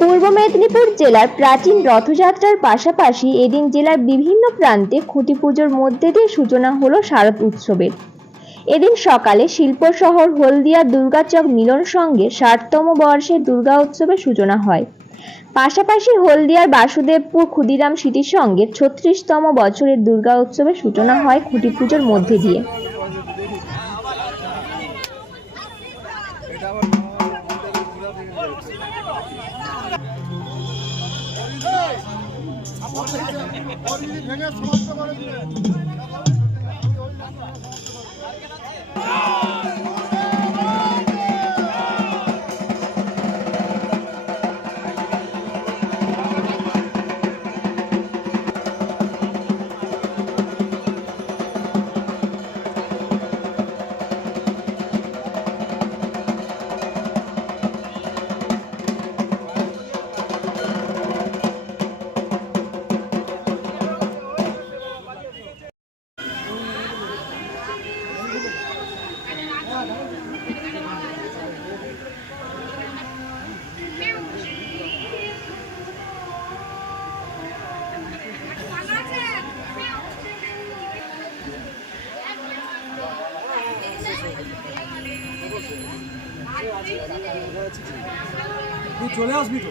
পূর্ব মেদিনীপুর জেলার প্রাচীন রথযাত্রার পাশাপাশি এদিন জেলার বিভিন্ন প্রান্তে খুঁটি পুজোর মধ্যে দিয়ে সূচনা হলো শারদ উৎসবের। এদিন সকালে শিল্প শহর হলদিয়া দুর্গাচক মিলন সঙ্গে ৬০তম বর্ষের দুর্গা উৎসবের সূচনা হয়। পাশাপাশি হলদিয়ার বাসুদেবপুর ক্ষুদিরাম সিটির সঙ্গে ৩৬তম বছরের দুর্গা উৎসবের সূচনা হয় খুঁটি পুজোর মধ্যে দিয়ে। তুই চলে আসবি তো।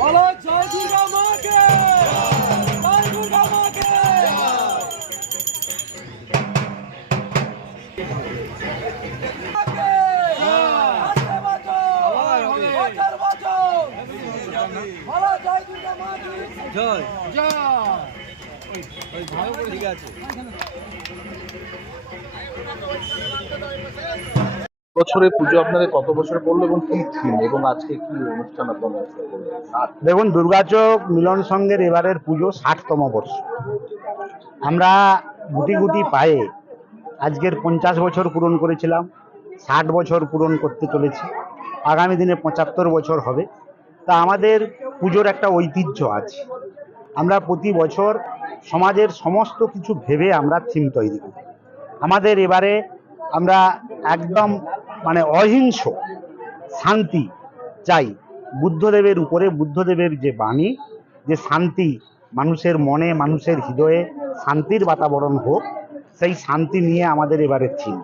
বলো জয় দুর্গা মাকে, জয় দুর্গা মাকে। জয় জয় ঠিক আছে। বছরের পুজো আপনাদের কত বছর পড়লো এবং কি থিম এবং আজকে কি অনুষ্ঠান আপনারা? দেখুন, দুর্গাচক মিলন সংঘের এবারের পুজো ৬০তম বর্ষ। আমরা গুটি গুটি পায়ে আজকের ৫০ বছর পূরণ করেছিলাম, ৬০ বছর পূরণ করতে চলেছি, আগামী দিনে ৭৫ বছর হবে। তা আমাদের পুজোর একটা ঐতিহ্য আছে। আমরা প্রতি বছর সমাজের সমস্ত কিছু ভেবে আমরা থিম তৈরি করি। আমাদের এবারে আমরা একদম অহিংস শান্তি চাই। বুদ্ধদেবের উপরে বুদ্ধদেবের যে বাণী, যে শান্তি মানুষের মনে, মানুষের হৃদয়ে শান্তির বাতাবরণ হোক, সেই শান্তি নিয়ে আমাদের এবারের থিম।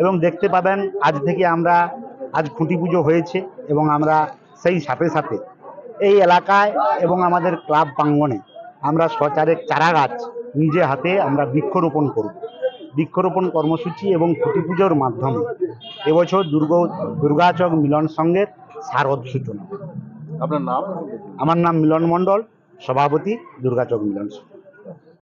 এবং দেখতে পাবেন আজ খুঁটি পুজো হয়েছে এবং আমরা সেই সাথে সাথে এই এলাকায় এবং আমাদের ক্লাব প্রাঙ্গণে আমরা সচারেক চারা গাছ নিজে হাতে আমরা বৃক্ষরোপণ করব। বৃক্ষরোপণ কর্মসূচি এবং খুঁটি পুজোর মাধ্যমে এবছর দুর্গাচক মিলন সংঘের শারদ সূচনা। আপনার নাম? আমার নাম মিলন মণ্ডল, সভাপতি দুর্গাচক মিলন সংঘ।